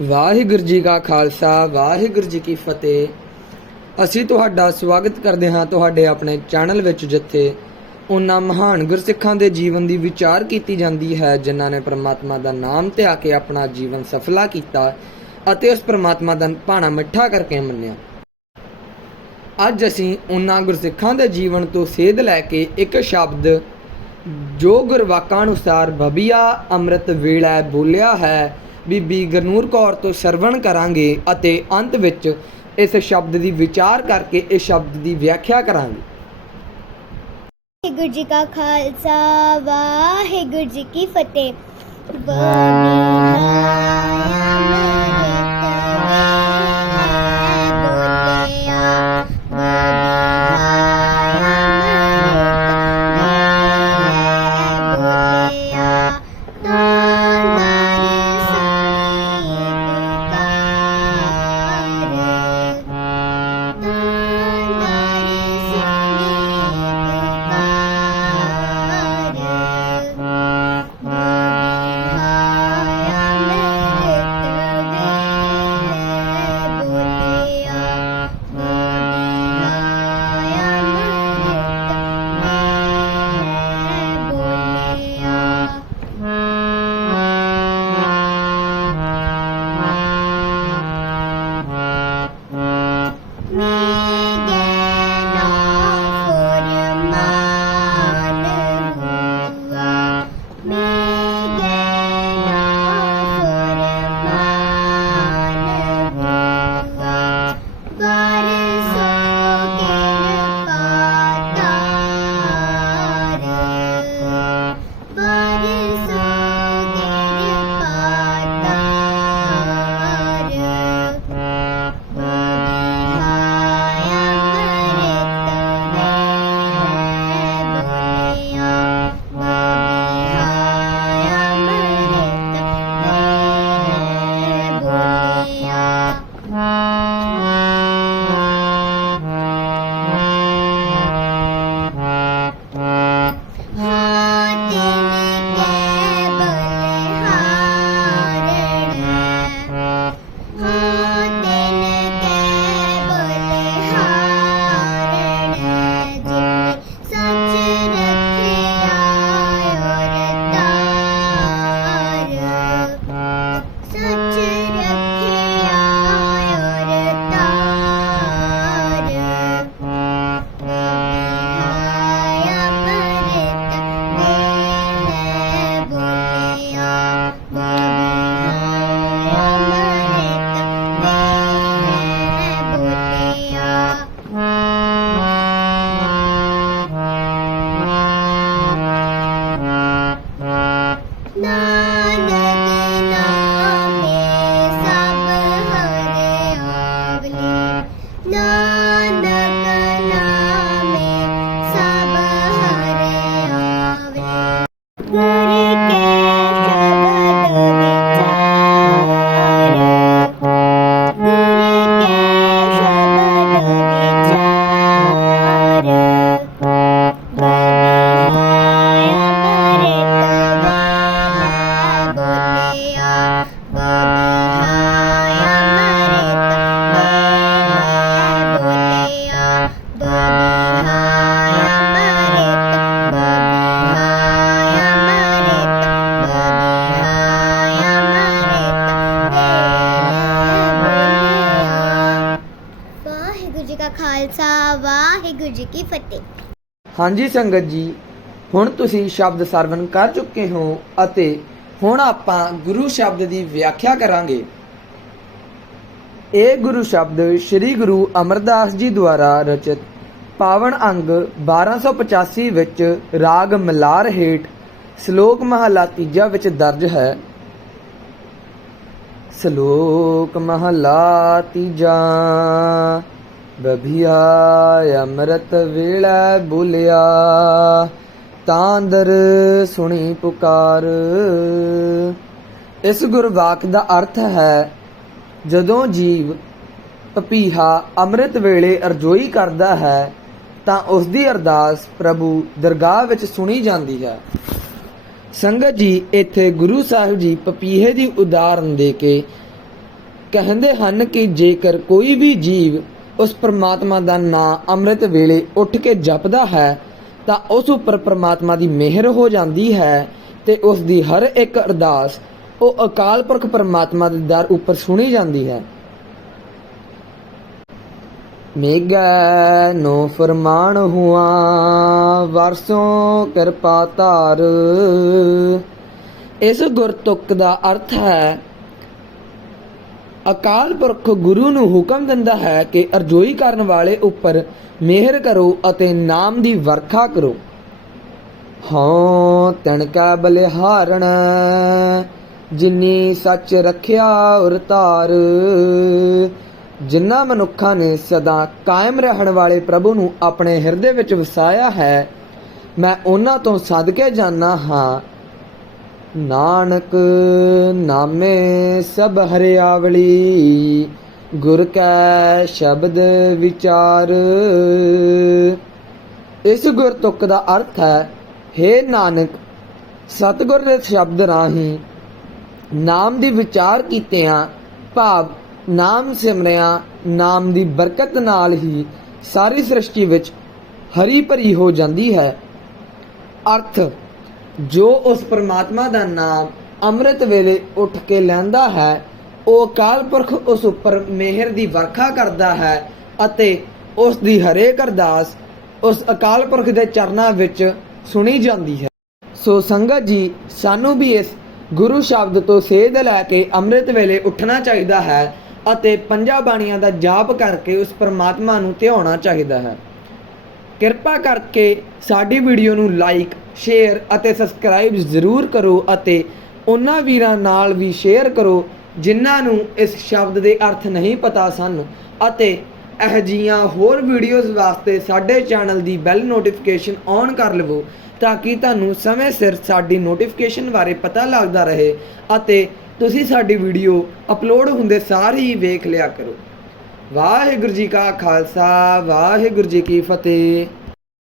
ਵਾਹਿਗੁਰੂ ਜੀ ਕਾ ਖਾਲਸਾ, ਵਾਹਿਗੁਰੂ ਜੀ ਕੀ ਫਤਿਹ। ਅਸੀਂ ਤੁਹਾਡਾ ਸਵਾਗਤ ਕਰਦੇ ਹਾਂ ਤੁਹਾਡੇ ਆਪਣੇ ਚੈਨਲ ਵਿੱਚ, ਜਿੱਥੇ ਉਹਨਾਂ ਮਹਾਨ ਗੁਰਸਿੱਖਾਂ ਦੇ ਜੀਵਨ ਦੀ ਵਿਚਾਰ ਕੀਤੀ ਜਾਂਦੀ ਹੈ, ਜਿਨ੍ਹਾਂ ਨੇ ਪ੍ਰਮਾਤਮਾ ਦਾ ਨਾਮ ਤੇ ਆ ਕੇ ਆਪਣਾ ਜੀਵਨ ਸਫਲਾ ਕੀਤਾ ਅਤੇ ਉਸ ਪ੍ਰਮਾਤਮਾ ਦਾ ਭਾਣਾ ਮਿੱਠਾ ਕਰਕੇ ਮੰਨਿਆ। ਅੱਜ ਅਸੀਂ ਉਹਨਾਂ ਗੁਰਸਿੱਖਾਂ ਦੇ ਜੀਵਨ ਤੋਂ ਸੇਧ ਲੈ ਕੇ ਇੱਕ ਸ਼ਬਦ ਜੋ ਗੁਰਵਾਕਾਂ ਅਨੁਸਾਰ ਭਬੀਆ ਅੰਮ੍ਰਿਤ ਵੇਲਾ ਬੋਲਿਆ ਹੈ ਬੀਬੀ ਗਰਨੂਰ ਕੌਰ ਤੋਂ ਸਰਵਣ ਕਰਾਂਗੇ ਅਤੇ ਅੰਤ ਵਿੱਚ ਇਸ ਸ਼ਬਦ ਦੀ ਵਿਚਾਰ ਕਰਕੇ ਇਸ ਸ਼ਬਦ ਦੀ ਵਿਆਖਿਆ ਕਰਾਂਗੇ। ਵਾਹਿਗੁਰੂ ਜੀ ਕਾ ਖਾਲਸਾ ਵਾਹਿਗੁਰੂ ਜੀ ਕੀ ਫਤਿਹ। ਸੱਚ ਜੀ ਕੀ ਫਤਿਹ। ਹਾਂਜੀ ਸੰਗਤ ਜੀ, ਹੁਣ ਤੁਸੀਂ ਸ਼ਬਦ ਸਰਵਨ ਕਰ ਚੁੱਕੇ ਹੋ ਅਤੇ ਹੁਣ ਆਪਾਂ ਗੁਰੂ ਸ਼ਬਦ ਦੀ ਵਿਆਖਿਆ ਕਰਾਂਗੇ। ਇਹ ਗੁਰੂ ਸ਼ਬਦ ਸ੍ਰੀ ਗੁਰੂ ਅਮਰਦਾਸ ਜੀ ਦੁਆਰਾ ਰਚਿਤ ਪਾਵਨ ਅੰਗ 1285 ਵਿੱਚ ਰਾਗ ਮਲਾਰ ਹੇਠ ਸ਼ਲੋਕ ਮਹਲਾ ਤੀਜਾ ਵਿੱਚ ਦਰਜ ਹੈ। ਸ਼ਲੋਕ ਮਹਲਾ ਤੀਜਾ ਬਭਿਆ ਅੰਮ੍ਰਿਤ ਵੇਲਾ ਬੁਲਿਆ, ਤਾਂਦਰ ਸੁਣੀ ਪੁਕਾਰ। ਇਸ ਗੁਰਵਾਕ ਦਾ ਅਰਥ ਹੈ, ਜਦੋਂ ਜੀਵ ਪਪੀਹਾ ਅੰਮ੍ਰਿਤ ਵੇਲੇ ਅਰਜ਼ੋਈ ਕਰਦਾ ਹੈ, ਤਾਂ ਉਸ ਦੀ ਅਰਦਾਸ ਪ੍ਰਭੂ ਦਰਗਾਹ ਵਿੱਚ ਸੁਣੀ ਜਾਂਦੀ ਹੈ। ਸੰਗਤ ਜੀ ਇੱਥੇ ਗੁਰੂ ਸਾਹਿਬ ਜੀ ਪਪੀਹੇ ਦੀ ਉਦਾਹਰਨ ਦੇ ਕੇ ਕਹਿੰਦੇ ਹਨ ਕਿ ਜੇਕਰ ਕੋਈ ਵੀ ਜੀਵ ਉਸ ਪ੍ਰਮਾਤਮਾ ਦਾ ਨਾਮ ਅੰਮ੍ਰਿਤ ਵੇਲੇ ਉੱਠ ਕੇ ਜਪਦਾ ਹੈ, ਤਾਂ ਉਸ ਉੱਪਰ ਪਰਮਾਤਮਾ ਦੀ ਮਿਹਰ ਹੋ ਜਾਂਦੀ ਹੈ ਤੇ ਉਸ ਦੀ ਹਰ ਇੱਕ ਅਰਦਾਸ ਉਹ ਅਕਾਲ ਪੁਰਖ ਪਰਮਾਤਮਾ ਦੇ ਦਰ ਉੱਪਰ ਸੁਣੀ ਜਾਂਦੀ ਹੈ। ਮੇਗਾ ਨੋ ਫਰਮਾਨ ਹੁਆ, ਵਰਸੋਂ ਕਿਰਪਾ ਧਾਰ। ਇਸ ਗੁਰਤੁਕ ਦਾ ਅਰਥ ਹੈ ਅਕਾਲ ਪੁਰਖ ਗੁਰੂ ਨੂੰ ਹੁਕਮ ਦਿੰਦਾ ਹੈ ਕਿ ਅਰਜ਼ੋਈ ਕਰਨ ਵਾਲੇ ਉੱਪਰ ਮਿਹਰ ਕਰੋ ਅਤੇ ਨਾਮ ਦੀ ਵਰਖਾ ਕਰੋ। ਹਾਂ, ਤਣਕਾ ਬਲਿਹਾਰਣ, ਜਿਨੀ ਸੱਚ ਰੱਖਿਆ ਉਰ ਧਾਰ। ਜਿਨ੍ਹਾਂ ਮਨੁੱਖਾਂ ਨੇ ਸਦਾ ਕਾਇਮ ਰਹਿਣ ਵਾਲੇ ਪ੍ਰਭੂ ਨੂੰ ਆਪਣੇ ਹਿਰਦੇ ਵਿੱਚ ਵਸਾਇਆ ਹੈ, ਮੈਂ ਉਹਨਾਂ ਤੋਂ ਸਦਕੇ ਜਾਣਾ ਹਾਂ ਨਾਨਕ ਨਾਮੇ ਸਭ ਹਰਿਆਵਲੀ, ਗੁਰ ਕੈ ਸ਼ਬਦ ਵਿਚਾਰ। ਇਸ ਗੁਰਤੁਕ ਦਾ ਅਰਥ ਹੈ हे ਨਾਨਕ, ਸਤਿਗੁਰ ਦੇ ਸ਼ਬਦ ਰਾਹੀਂ ਨਾਮ ਦੀ ਵਿਚਾਰ ਕੀਤਿਆਂ, ਭਾਵ ਨਾਮ ਸਿਮਰਿਆ, ਨਾਮ ਦੀ ਬਰਕਤ ਨਾਲ ਹੀ ਸਾਰੀ ਸ੍ਰਿਸ਼ਟੀ ਵਿੱਚ ਹਰੀ ਭਰੀ ਹੋ ਜਾਂਦੀ ਹੈ। ਅਰਥ ਜੋ ਉਸ ਪਰਮਾਤਮਾ ਦਾ ਨਾਮ ਅੰਮ੍ਰਿਤ ਵੇਲੇ ਉੱਠ ਕੇ ਲੈਂਦਾ ਹੈ, ਉਹ ਅਕਾਲ ਪੁਰਖ ਉਸ ਉੱਪਰ ਮਿਹਰ ਦੀ ਵਰਖਾ ਕਰਦਾ ਹੈ ਅਤੇ ਉਸ ਦੀ ਹਰੇਕ ਅਰਦਾਸ ਉਸ ਅਕਾਲ ਪੁਰਖ ਦੇ ਚਰਨਾਂ ਵਿੱਚ ਸੁਣੀ ਜਾਂਦੀ ਹੈ। ਸੋ ਸੰਗਤ ਜੀ, ਸਾਨੂੰ ਵੀ ਇਸ ਗੁਰੂ ਸ਼ਬਦ ਤੋਂ ਸੇਧ ਲੈ ਕੇ ਅੰਮ੍ਰਿਤ ਵੇਲੇ ਉੱਠਣਾ ਚਾਹੀਦਾ ਹੈ ਅਤੇ ਪੰਜਾਂ ਬਾਣੀਆਂ ਦਾ ਜਾਪ ਕਰਕੇ ਉਸ ਪਰਮਾਤਮਾ ਨੂੰ ਧਿਆਉਣਾ ਚਾਹੀਦਾ ਹੈ। ਕਿਰਪਾ ਕਰਕੇ ਸਾਡੀ ਵੀਡੀਓ ਨੂੰ ਲਾਈਕ ਸ਼ੇਅਰ ਅਤੇ ਸਬਸਕ੍ਰਾਈਬ ਜ਼ਰੂਰ ਕਰੋ ਅਤੇ ਉਹਨਾਂ ਵੀਰਾਂ ਨਾਲ ਵੀ ਸ਼ੇਅਰ ਕਰੋ ਜਿਨ੍ਹਾਂ ਨੂੰ ਇਸ ਸ਼ਬਦ ਦੇ ਅਰਥ ਨਹੀਂ ਪਤਾ ਸਨ ਅਤੇ ਇਹ ਜੀਆਂ ਹੋਰ ਵੀਡੀਓਜ਼ ਵਾਸਤੇ ਸਾਡੇ ਚੈਨਲ ਦੀ ਬੈਲ ਨੋਟੀਫਿਕੇਸ਼ਨ ਔਨ ਕਰ ਲਵੋ ਤਾਂ ਕਿ ਤੁਹਾਨੂੰ ਸਮੇਂ ਸਿਰ ਸਾਡੀ ਨੋਟੀਫਿਕੇਸ਼ਨ ਬਾਰੇ ਪਤਾ ਲੱਗਦਾ ਰਹੇ ਅਤੇ ਤੁਸੀਂ ਸਾਡੀ ਵੀਡੀਓ ਅਪਲੋਡ ਹੁੰਦੇ ਸਾਰ ਹੀ ਵੇਖ ਲਿਆ ਕਰੋ। ਵਾਹਿਗੁਰੂ ਜੀ ਕਾ ਖਾਲਸਾ, ਵਾਹਿਗੁਰੂ ਜੀ ਕੀ ਫਤਿਹ।